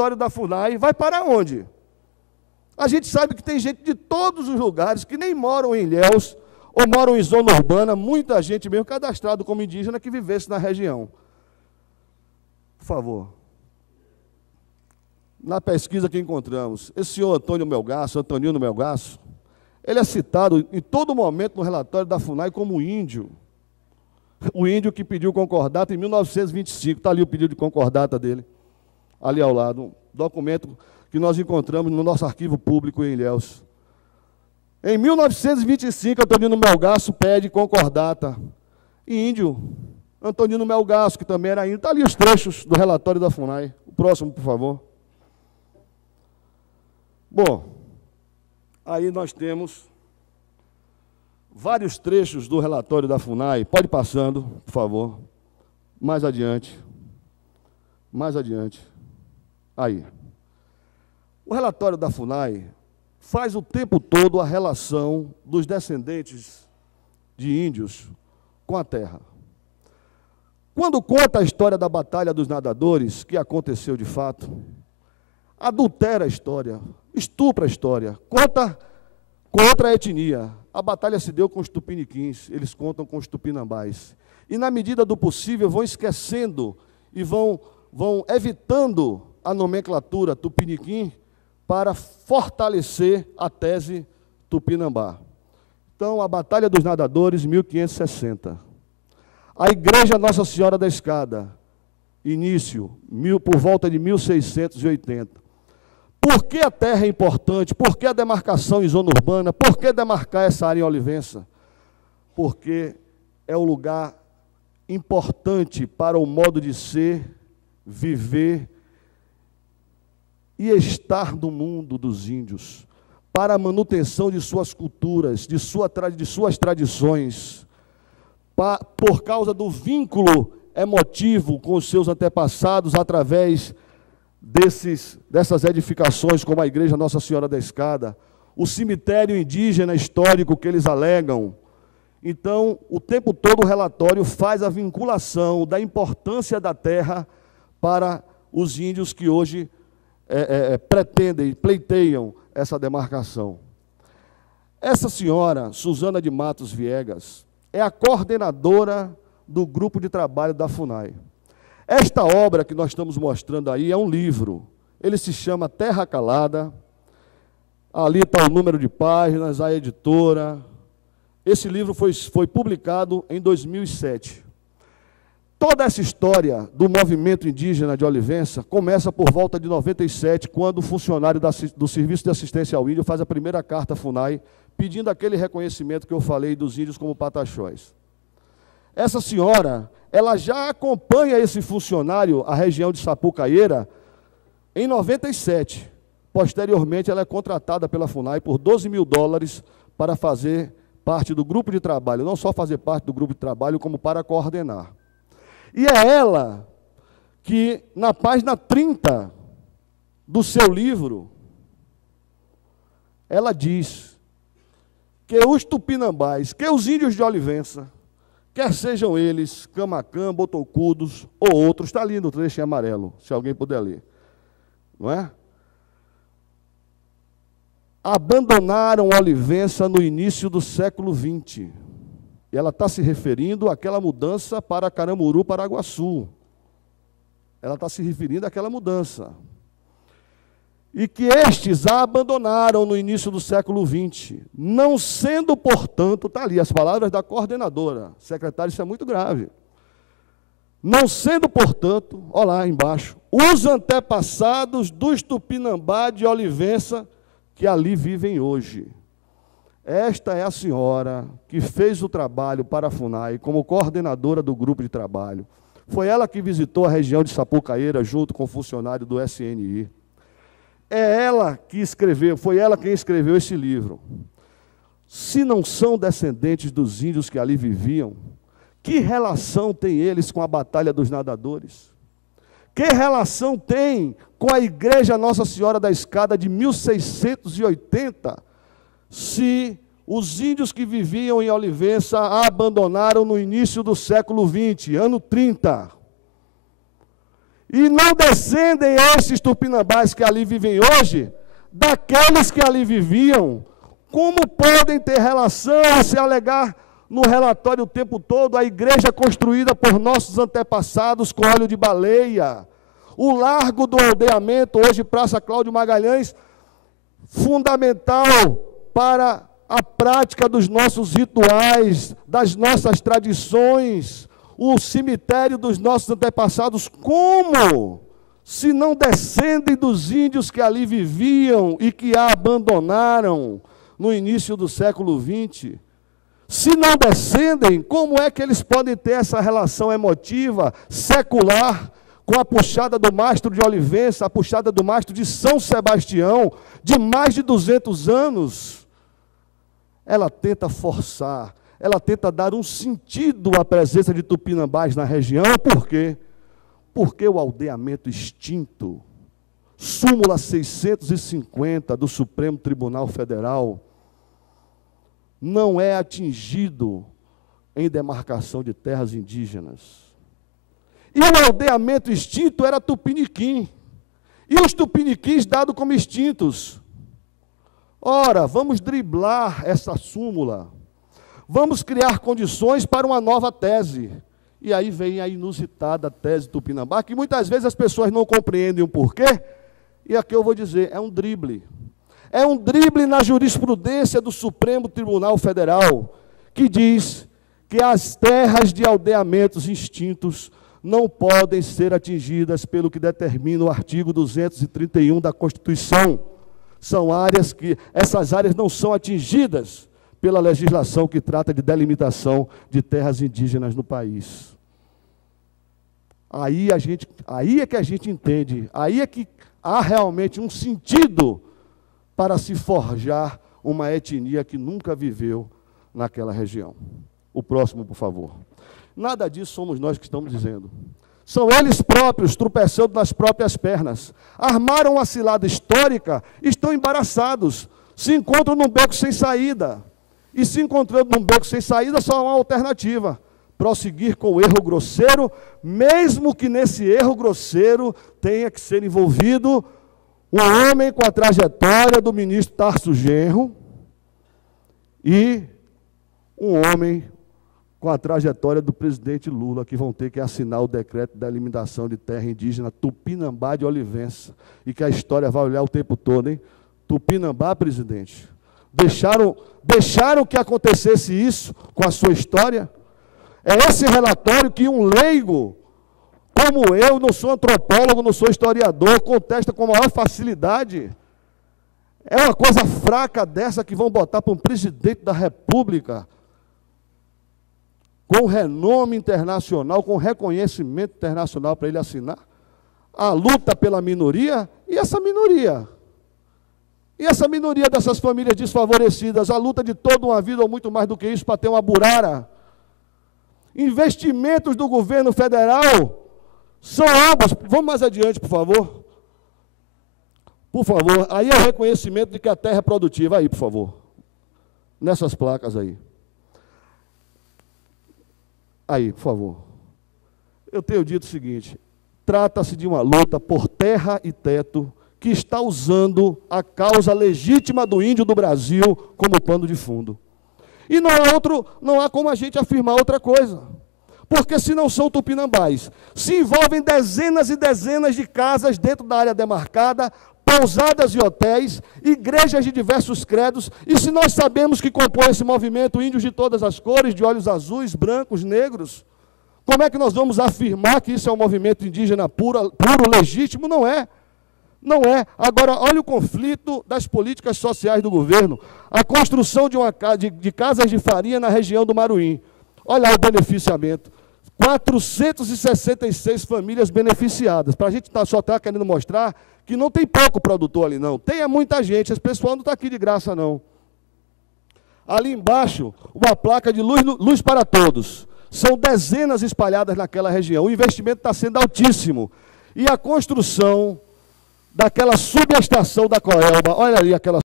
relatório da FUNAI vai para onde? A gente sabe que tem gente de todos os lugares que nem moram em Ilhéus ou moram em zona urbana, muita gente mesmo cadastrado como indígena que vivesse na região. Por favor. Na pesquisa que encontramos, esse senhor Antonino Melgaço, ele é citado em todo momento no relatório da FUNAI como índio. O índio que pediu concordata em 1925, está ali o pedido de concordata dele, ali ao lado, um documento que nós encontramos no nosso arquivo público em Ilhéus. Em 1925, Antonino Melgaço pede concordata. E índio, Antonino Melgaço, que também era índio, está ali os trechos do relatório da FUNAI. O próximo, por favor. Bom, aí nós temos vários trechos do relatório da FUNAI. Pode ir passando, por favor. Mais adiante. Mais adiante. Aí. O relatório da FUNAI faz o tempo todo a relação dos descendentes de índios com a terra. Quando conta a história da Batalha dos Nadadores, que aconteceu de fato, adultera a história, estupra a história, conta com outra etnia. A batalha se deu com os tupiniquins, eles contam com os tupinambás. E, na medida do possível, vão esquecendo e vão evitando a nomenclatura tupiniquim para fortalecer a tese tupinambá. Então, a Batalha dos Nadadores, 1560. A Igreja Nossa Senhora da Escada, início, por volta de 1680. Por que a terra é importante? Por que a demarcação em zona urbana? Por que demarcar essa área em Olivença? Porque é um lugar importante para o modo de ser, viver e estar no mundo dos índios, para a manutenção de suas culturas, de suas tradições, por causa do vínculo emotivo com os seus antepassados, através dessas edificações, como a Igreja Nossa Senhora da Escada, o cemitério indígena histórico que eles alegam. Então, o tempo todo o relatório faz a vinculação da importância da terra para os índios que hoje pretendem, pleiteiam essa demarcação. Essa senhora, Suzana de Matos Viegas, é a coordenadora do grupo de trabalho da FUNAI. Esta obra que nós estamos mostrando aí é um livro. Ele se chama Terra Calada. Ali está o número de páginas, a editora. Esse livro foi publicado em 2007. Toda essa história do movimento indígena de Olivença começa por volta de 97, quando o funcionário do Serviço de Assistência ao Índio faz a primeira carta à FUNAI, pedindo aquele reconhecimento que eu falei dos índios como pataxós. Essa senhora, ela já acompanha esse funcionário, a região de Sapucaíra, em 97. Posteriormente, ela é contratada pela FUNAI por $12 mil para fazer parte do grupo de trabalho, não só fazer parte do grupo de trabalho, como para coordenar. E é ela que, na página 30 do seu livro, ela diz que os tupinambás, que os índios de Olivença, quer sejam eles Camacã, Botocudos ou outros, está ali no trecho em amarelo, se alguém puder ler, não é? Abandonaram Olivença no início do século XX. E ela está se referindo àquela mudança para Caramuru, Paraguaçu. Ela está se referindo àquela mudança. E que estes a abandonaram no início do século XX, não sendo, portanto, está ali as palavras da coordenadora, secretária, isso é muito grave. Não sendo, portanto, olha lá embaixo, os antepassados dos Tupinambá de Olivença que ali vivem hoje. Esta é a senhora que fez o trabalho para a FUNAI como coordenadora do grupo de trabalho. Foi ela que visitou a região de Sapucaíra junto com o funcionário do SNI. É ela que escreveu, foi ela quem escreveu esse livro. Se não são descendentes dos índios que ali viviam, que relação tem eles com a Batalha dos Nadadores? Que relação tem com a Igreja Nossa Senhora da Escada de 1680, se os índios que viviam em Olivença a abandonaram no início do século XX, ano 30? E não descendem esses tupinambás que ali vivem hoje, daqueles que ali viviam. Como podem ter relação, se alegar no relatório o tempo todo, a igreja construída por nossos antepassados com óleo de baleia, o largo do aldeamento, hoje Praça Cláudio Magalhães, fundamental para a prática dos nossos rituais, das nossas tradições, o cemitério dos nossos antepassados, como? Se não descendem dos índios que ali viviam e que a abandonaram no início do século XX. Se não descendem, como é que eles podem ter essa relação emotiva, secular, com a puxada do mastro de Olivença, a puxada do mastro de São Sebastião, de mais de 200 anos? Ela tenta forçar, ela tenta dar um sentido à presença de tupinambás na região. Por quê? Porque o aldeamento extinto, súmula 650 do Supremo Tribunal Federal, não é atingido em demarcação de terras indígenas. E o aldeamento extinto era tupiniquim. E os tupiniquins dados como extintos. Ora, vamos driblar essa súmula. Vamos criar condições para uma nova tese. E aí vem a inusitada tese Tupinambá, que muitas vezes as pessoas não compreendem o porquê. E aqui eu vou dizer, é um drible. É um drible na jurisprudência do Supremo Tribunal Federal, que diz que as terras de aldeamentos extintos não podem ser atingidas pelo que determina o artigo 231 da Constituição. São áreas que, essas áreas não são atingidas pela legislação que trata de delimitação de terras indígenas no país. Aí é que a gente entende, aí é que há realmente um sentido para se forjar uma etnia que nunca viveu naquela região. O próximo, por favor. Nada disso somos nós que estamos dizendo. São eles próprios, tropeçando nas próprias pernas. Armaram uma cilada histórica, estão embaraçados, se encontram num beco sem saída. E se encontrando num beco sem saída, só há uma alternativa: prosseguir com o erro grosseiro, mesmo que nesse erro grosseiro tenha que ser envolvido um homem com a trajetória do ministro Tarso Genro e um homem com a trajetória do presidente Lula, que vão ter que assinar o decreto da eliminação de terra indígena Tupinambá de Olivença, e que a história vai olhar o tempo todo, hein? Tupinambá, presidente, deixaram que acontecesse isso com a sua história? É esse relatório que um leigo, como eu, não sou antropólogo, não sou historiador, contesta com a maior facilidade. É uma coisa fraca dessa que vão botar para um presidente da República, com renome internacional, com reconhecimento internacional para ele assinar? A luta pela minoria, e essa minoria? E essa minoria dessas famílias desfavorecidas, a luta de toda uma vida, ou muito mais do que isso, para ter uma burara? Investimentos do governo federal são ambos. Vamos mais adiante, por favor. Por favor, aí é o reconhecimento de que a terra é produtiva. Aí, por favor. Nessas placas aí. Aí, por favor. Eu tenho dito o seguinte: trata-se de uma luta por terra e teto que está usando a causa legítima do índio do Brasil como pano de fundo. E não há como a gente afirmar outra coisa. Porque se não são tupinambás, se envolvem dezenas e dezenas de casas dentro da área demarcada, pousadas e hotéis, igrejas de diversos credos, e se nós sabemos que compõe esse movimento índios de todas as cores, de olhos azuis, brancos, negros, como é que nós vamos afirmar que isso é um movimento indígena puro, legítimo? Não é. Não é. Agora, olha o conflito das políticas sociais do governo. A construção de casas de farinha na região do Maruim. Olha o beneficiamento. 466 famílias beneficiadas. Para a gente só estar querendo mostrar que não tem pouco produtor ali, não. Tem muita gente. Esse pessoal não está aqui de graça, não. Ali embaixo, uma placa de luz para todos. São dezenas espalhadas naquela região. O investimento está sendo altíssimo. E a construção daquela subestação da Coelba, olha ali aquela